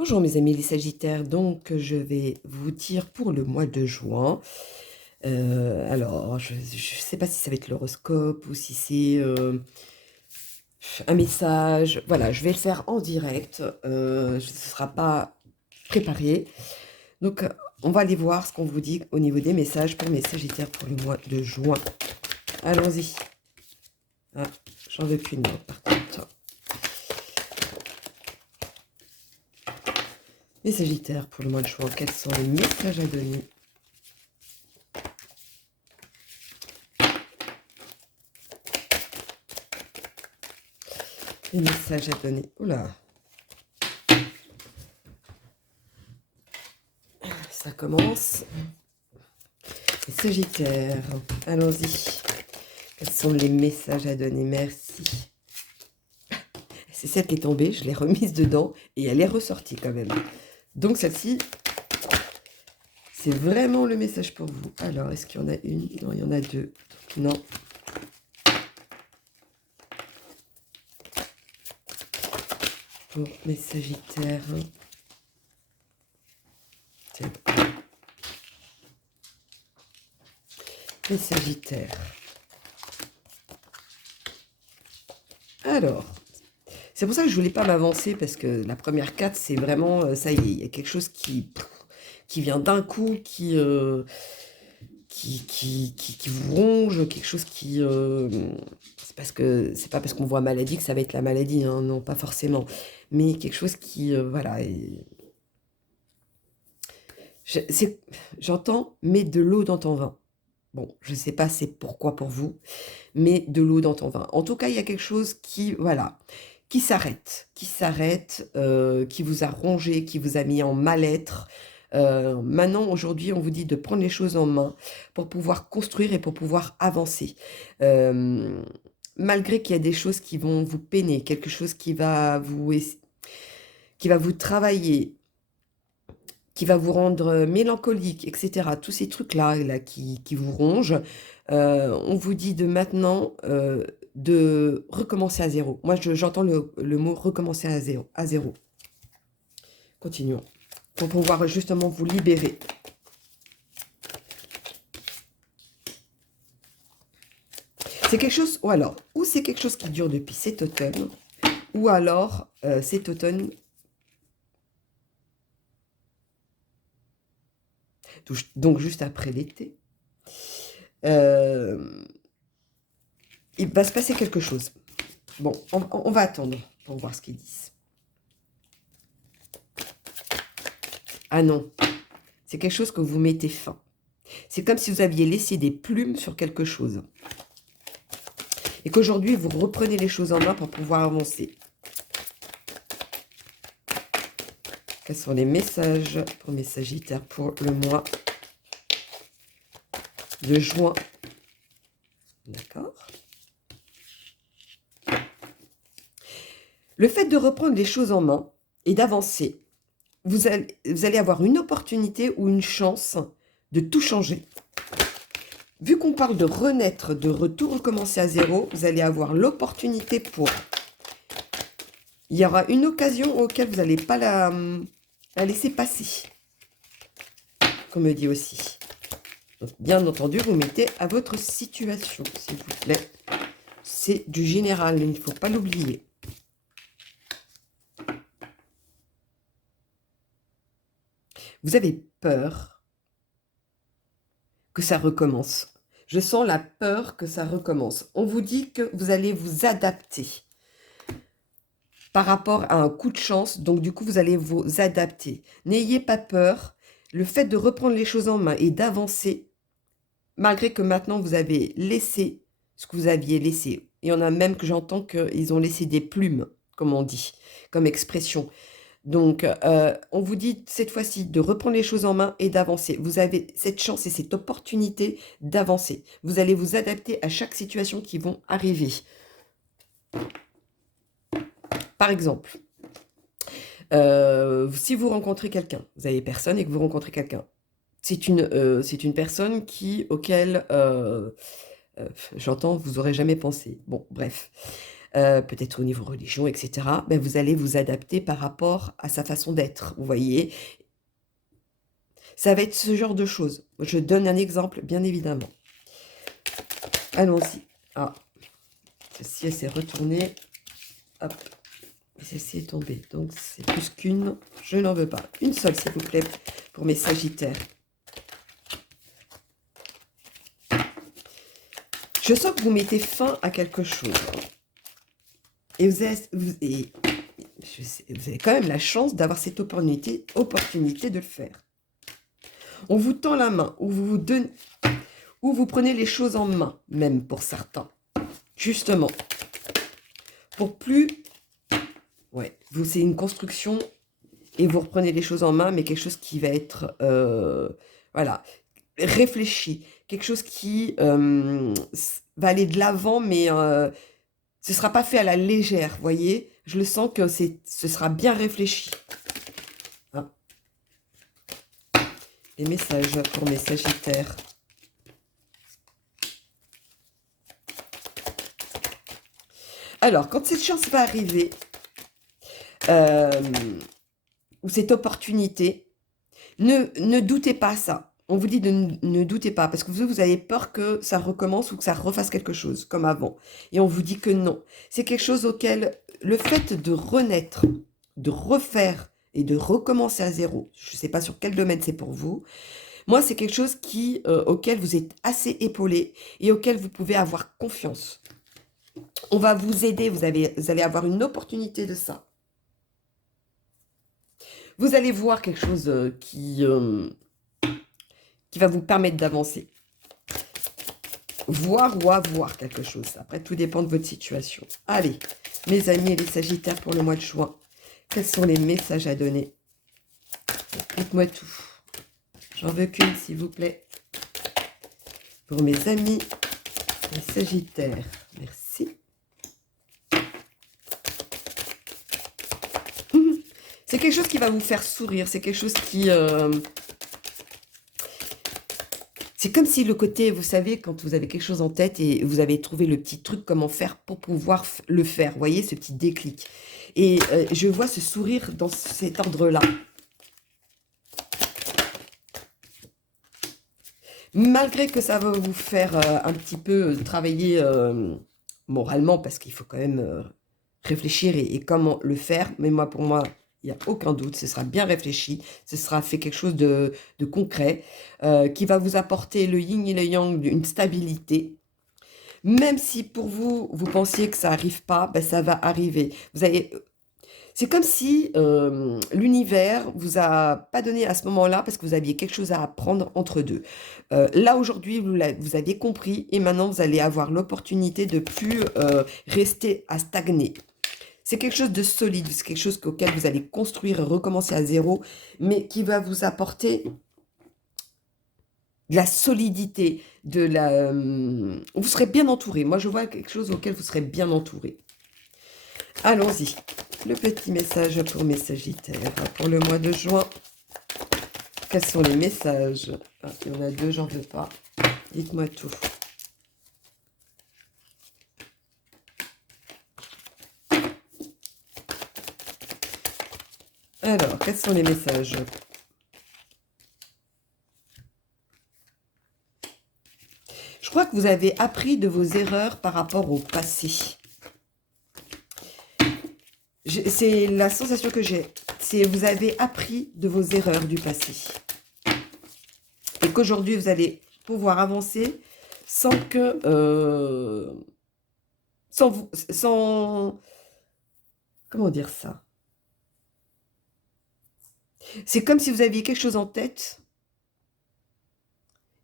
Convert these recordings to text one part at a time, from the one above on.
Bonjour mes amis les Sagittaires, donc je vais vous dire pour le mois de juin. Alors, je ne sais pas si ça va être l'horoscope ou si c'est un message. Voilà, je vais le faire en direct. Ce ne sera pas préparé. Donc, on va aller voir ce qu'on vous dit au niveau des messages pour mes Sagittaires pour le mois de juin. Allons-y. Ah, j'en veux qu'une par contre. Les Sagittaires pour le mois de juin, quels sont les messages à donner? Les messages à donner. Oula. Ça commence. Les Sagittaires, allons-y. Quels sont les messages à donner? Merci. C'est celle qui est tombée, je l'ai remise dedans et elle est ressortie quand même. Donc celle-ci, c'est vraiment le message pour vous. Alors, est-ce qu'il y en a une? Non, il y en a deux. Non. Pour mes Sagittaires. Les Sagittaires. Alors, c'est pour ça que je voulais pas m'avancer parce que la première carte, c'est vraiment, ça y est, il y a quelque chose qui vient d'un coup, qui vous ronge, quelque chose qui... c'est pas parce qu'on voit maladie que ça va être la maladie, hein, non, pas forcément. Mais quelque chose qui, voilà... J'entends, mets de l'eau dans ton vin. Bon, je sais pas c'est pourquoi pour vous, mais de l'eau dans ton vin. En tout cas, il y a quelque chose qui, voilà, qui s'arrête, qui vous a rongé, qui vous a mis en mal-être. Maintenant, aujourd'hui, on vous dit de prendre les choses en main pour pouvoir construire et pour pouvoir avancer. Malgré qu'il y a des choses qui vont vous peiner, quelque chose qui va vous travailler, qui va vous rendre mélancolique, etc. Tous ces trucs-là là, qui vous rongent, on vous dit de maintenant de recommencer à zéro. Moi, j'entends le mot recommencer à zéro. À zéro. Continuons. Pour pouvoir justement vous libérer. C'est quelque chose, ou alors, ou c'est quelque chose qui dure depuis cet automne, ou alors cet automne, donc juste après l'été, il va se passer quelque chose. Bon, on va attendre pour voir ce qu'ils disent. Ah non, c'est quelque chose que vous mettez fin. C'est comme si vous aviez laissé des plumes sur quelque chose. Et qu'aujourd'hui, vous reprenez les choses en main pour pouvoir avancer. Quels sont les messages pour mes Sagittaires pour le mois de juin? D'accord. Le fait de reprendre les choses en main et d'avancer, vous allez avoir une opportunité ou une chance de tout changer. Vu qu'on parle de renaître, de retour recommencer à zéro, vous allez avoir l'opportunité pour... Il y aura une occasion auquel vous n'allez pas la laisser passer. Comme me dit aussi. Donc, bien entendu, vous mettez à votre situation, s'il vous plaît. C'est du général, il ne faut pas l'oublier. Vous avez peur que ça recommence. Je sens la peur que ça recommence. On vous dit que vous allez vous adapter par rapport à un coup de chance. Donc, du coup, vous allez vous adapter. N'ayez pas peur. Le fait de reprendre les choses en main et d'avancer, malgré que maintenant, vous avez laissé ce que vous aviez laissé. Il y en a même que j'entends qu'ils ont laissé des plumes, comme on dit, comme expression. Donc, on vous dit cette fois-ci de reprendre les choses en main et d'avancer. Vous avez cette chance et cette opportunité d'avancer. Vous allez vous adapter à chaque situation qui vont arriver. Par exemple, si vous rencontrez quelqu'un, vous avez personne et que vous rencontrez quelqu'un, c'est une personne auquel, j'entends, vous n'aurez jamais pensé. Bon, bref. peut-être au niveau religion, etc., ben vous allez vous adapter par rapport à sa façon d'être, vous voyez? Ça va être ce genre de choses. Je donne un exemple, bien évidemment. Allons-y. Ah, celle-ci, elle s'est retournée. Hop. Et celle-ci est tombée. Donc, c'est plus qu'une. Je n'en veux pas. Une seule, s'il vous plaît, pour mes sagittaires. Je sens que vous mettez fin à quelque chose. Et vous avez quand même la chance d'avoir cette opportunité de le faire. On vous tend la main, ou vous prenez les choses en main, même pour certains. Justement. Pour plus... Ouais, c'est une construction et vous reprenez les choses en main, mais quelque chose qui va être... voilà, réfléchi. Quelque chose qui va aller de l'avant, mais ce ne sera pas fait à la légère, vous voyez. Je le sens que ce sera bien réfléchi. Hein. Les messages pour mes sagittaires. Alors, quand cette chance va arriver, ou cette opportunité, ne doutez pas ça. On vous dit de ne doutez pas, parce que vous avez peur que ça recommence ou que ça refasse quelque chose, comme avant. Et on vous dit que non. C'est quelque chose auquel le fait de renaître, de refaire et de recommencer à zéro, je ne sais pas sur quel domaine c'est pour vous, moi c'est quelque chose auquel vous êtes assez épaulé et auquel vous pouvez avoir confiance. On va vous aider, vous allez avoir une opportunité de ça. Vous allez voir quelque chose qui va vous permettre d'avancer. Voir ou avoir quelque chose. Après, tout dépend de votre situation. Allez, mes amis et les sagittaires pour le mois de juin. Quels sont les messages à donner? Dites-moi tout. J'en veux qu'une, s'il vous plaît. Pour mes amis, les sagittaires. Merci. C'est quelque chose qui va vous faire sourire. C'est quelque chose qui... C'est comme si le côté, vous savez, quand vous avez quelque chose en tête et vous avez trouvé le petit truc comment faire pour pouvoir le faire. Vous voyez, ce petit déclic. Et je vois ce sourire dans cet ordre-là. Malgré que ça va vous faire un petit peu travailler moralement, parce qu'il faut quand même réfléchir et comment le faire. Mais pour moi, il n'y a aucun doute, ce sera bien réfléchi, ce sera fait quelque chose de concret, qui va vous apporter le yin et le yang, une stabilité. Même si pour vous, vous pensiez que ça n'arrive pas, ben ça va arriver. C'est comme si l'univers vous a pas donné à ce moment-là parce que vous aviez quelque chose à apprendre entre deux. Là, aujourd'hui, vous aviez compris et maintenant, vous allez avoir l'opportunité de plus rester à stagner. C'est quelque chose de solide, c'est quelque chose auquel vous allez construire et recommencer à zéro, mais qui va vous apporter de la solidité, vous serez bien entouré. Moi, je vois quelque chose auquel vous serez bien entouré. Allons-y. Le petit message pour mes sagittaires pour le mois de juin. Quels sont les messages? Il y en a deux, j'en veux pas. Dites-moi tout. Alors, quels sont les messages? Je crois que vous avez appris de vos erreurs par rapport au passé. C'est la sensation que j'ai. C'est vous avez appris de vos erreurs du passé. Et qu'aujourd'hui, vous allez pouvoir avancer sans que... sans... Comment dire ça? C'est comme si vous aviez quelque chose en tête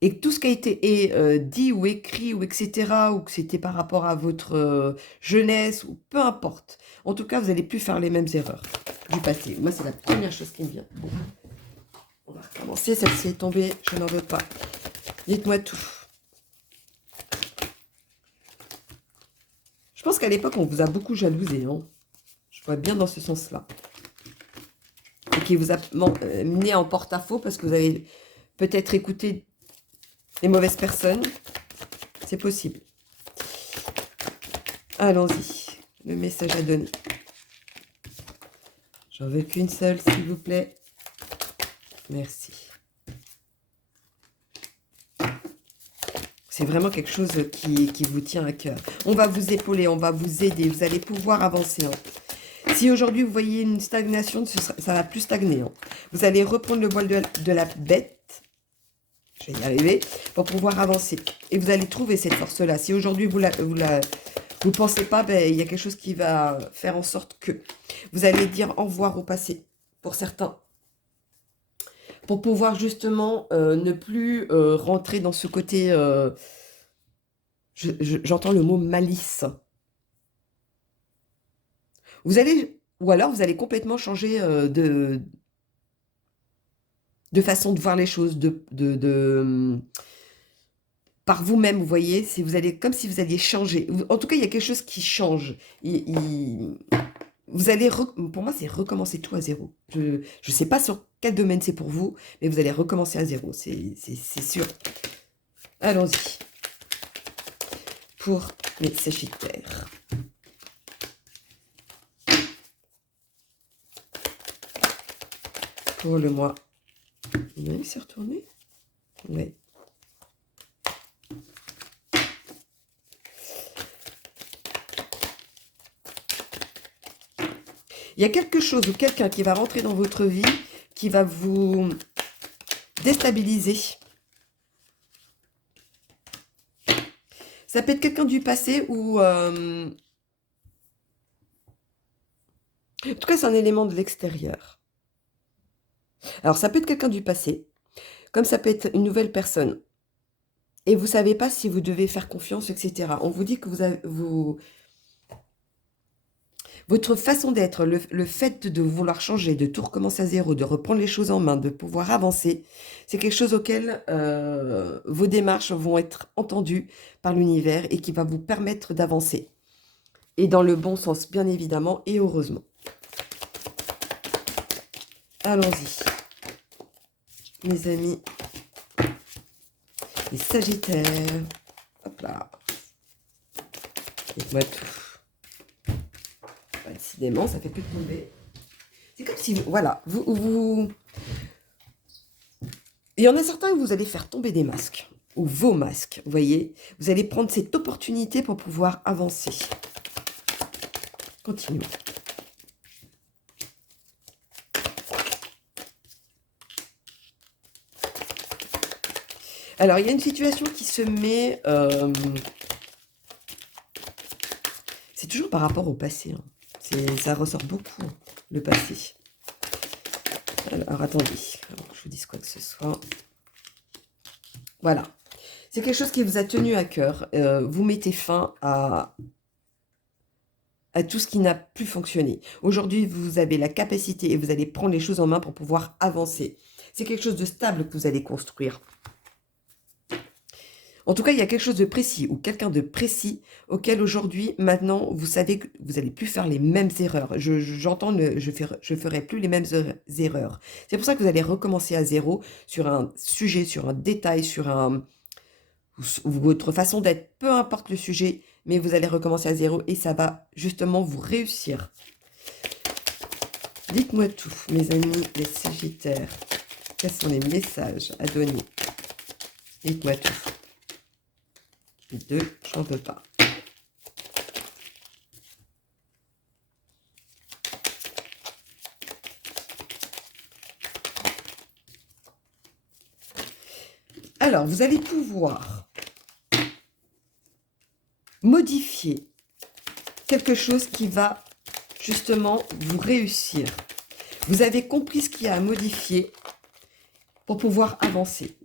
et que tout ce qui a été dit ou écrit ou etc. ou que c'était par rapport à votre jeunesse ou peu importe. En tout cas, vous n'allez plus faire les mêmes erreurs du passé. Moi, c'est la première chose qui me vient. Bon. On va recommencer. Celle-ci est tombée. Je n'en veux pas. Dites-moi tout. Je pense qu'à l'époque, on vous a beaucoup jalousé. Hein. Je vois bien dans ce sens-là. Et qui vous a mené en porte-à-faux parce que vous avez peut-être écouté les mauvaises personnes. C'est possible. Allons-y. le message à donner. J'en veux qu'une seule, s'il vous plaît. Merci. C'est vraiment quelque chose qui vous tient à cœur. On va vous épauler, on va vous aider. Vous allez pouvoir avancer. Hein. Si aujourd'hui vous voyez une stagnation, ça va plus stagner. Hein. Vous allez reprendre le voile de la bête. Je vais y arriver. Pour pouvoir avancer. Et vous allez trouver cette force-là. Si aujourd'hui vous pensez pas, ben, il y a quelque chose qui va faire en sorte que vous allez dire au revoir au passé. Pour certains. Pour pouvoir justement ne plus rentrer dans ce côté... j'entends le mot malice. Vous allez... Ou alors vous allez complètement changer de façon de voir les choses, par vous-même, vous voyez, si vous allez, comme si vous alliez changer. En tout cas, il y a quelque chose qui change. Vous allez, pour moi, c'est recommencer tout à zéro. Je ne sais pas sur quel domaine c'est pour vous, mais vous allez recommencer à zéro, c'est sûr. Allons-y. Pour les Sagittaires. Pour le mois. Oui, c'est retourné. Oui. Il y a quelque chose ou quelqu'un qui va rentrer dans votre vie, qui va vous déstabiliser. Ça peut être quelqu'un du passé ou... En tout cas, c'est un élément de l'extérieur. Alors, ça peut être quelqu'un du passé, comme ça peut être une nouvelle personne. Et vous ne savez pas si vous devez faire confiance, etc. On vous dit que votre façon d'être, le fait de vouloir changer, de tout recommencer à zéro, de reprendre les choses en main, de pouvoir avancer, c'est quelque chose auquel vos démarches vont être entendues par l'univers et qui va vous permettre d'avancer. Et dans le bon sens, bien évidemment, et heureusement. Allons-y. Mes amis, les Sagittaires. Hop là. Dites-moi tout. Décidément, ça fait que tomber. C'est comme si, voilà, il y en a certains que vous allez faire tomber des masques, ou vos masques, vous voyez. Vous allez prendre cette opportunité pour pouvoir avancer. Continuons. Alors, il y a une situation qui se met... c'est toujours par rapport au passé. Hein. Ça ressort beaucoup, le passé. Alors, attendez. Alors, je vous dise quoi que ce soit. Voilà. C'est quelque chose qui vous a tenu à cœur. Vous mettez fin à tout ce qui n'a plus fonctionné. Aujourd'hui, vous avez la capacité et vous allez prendre les choses en main pour pouvoir avancer. C'est quelque chose de stable que vous allez construire. En tout cas, il y a quelque chose de précis ou quelqu'un de précis auquel aujourd'hui, maintenant, vous savez que vous n'allez plus faire les mêmes erreurs. J'entends, je ferai plus les mêmes erreurs. C'est pour ça que vous allez recommencer à zéro sur un sujet, sur un détail, sur votre façon d'être, peu importe le sujet, mais vous allez recommencer à zéro et ça va justement vous réussir. Dites-moi tout, mes amis les Sagittaires. Quels sont les messages à donner? Dites-moi tout. 2, j'en veux pas. Alors, vous allez pouvoir modifier quelque chose qui va justement vous réussir. Vous avez compris ce qu'il y a à modifier pour pouvoir avancer.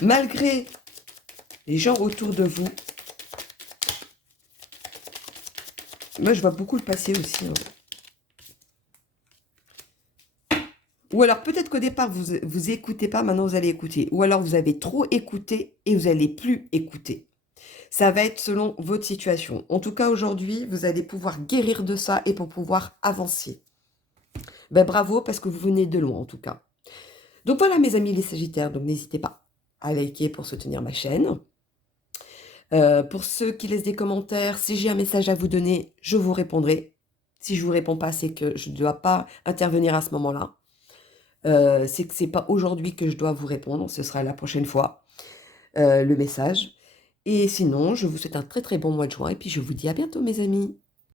Malgré les gens autour de vous, moi je vois beaucoup le passé aussi. Hein. Ou alors peut-être qu'au départ vous écoutez pas, maintenant vous allez écouter. Ou alors vous avez trop écouté et vous n'allez plus écouter. Ça va être selon votre situation. En tout cas aujourd'hui, vous allez pouvoir guérir de ça et pour pouvoir avancer. Ben, bravo parce que vous venez de loin en tout cas. Donc voilà mes amis les Sagittaires, donc n'hésitez pas à liker pour soutenir ma chaîne. Pour ceux qui laissent des commentaires, si j'ai un message à vous donner, je vous répondrai. Si je vous réponds pas, c'est que je ne dois pas intervenir à ce moment-là. C'est que c'est pas aujourd'hui que je dois vous répondre, ce sera la prochaine fois, le message. Et sinon, je vous souhaite un très très bon mois de juin et puis je vous dis à bientôt mes amis.